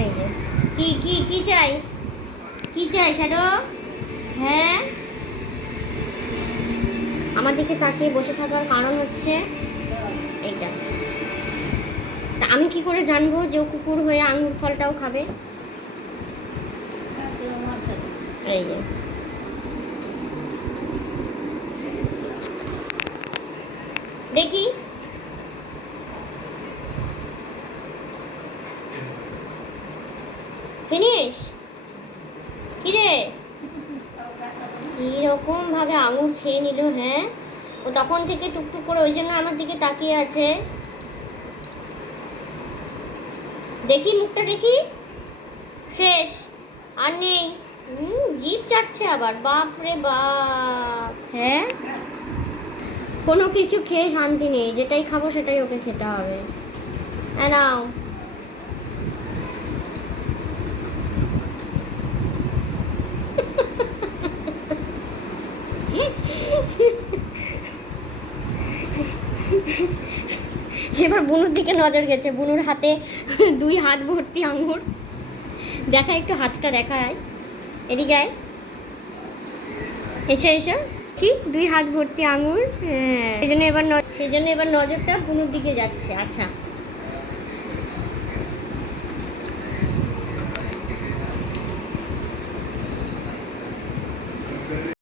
এই যে কি কি কি চাই, কি চাই শ্যাডো? হ্যাঁ, আমার দিকে তাকিয়ে বসে থাকার কারণ হচ্ছে এইটা। তা আমি কি করে জানবো যে ও কুকুর হয়ে আঙ্গুর ফলটাও খাবে? এই যে দেখি, ফিনিশ। কিরে, কিরকম ভাবে আঙুর খেয়ে নিল? হ্যাঁ, ও তখন থেকে টুকটুক করে ওই জন্য আমার দিকে তাকিয়ে আছে। দেখি মুখটা দেখি, শেষ, আর নেই। জিভ চাটছে আবার, বাপ রে বাপ। হ্যাঁ, কোনো কিছু খেয়ে শান্তি নেই, যেটাই খাবো সেটাই ওকে খেতে হবে। হ্যাঁ নাও। এবার বুনুর দিকে নজর গেছে, বুনুর হাতে 2 হাত ভর্তি আঙুর। দেখা, একটু হাতটা দেখায়, এদিকে আয়, এসো এসো। কি 2 হাত ভর্তি আঙুর? হ্যাঁ, সেই জন্য এবার নজরটা বুনুর দিকে যাচ্ছে। আচ্ছা,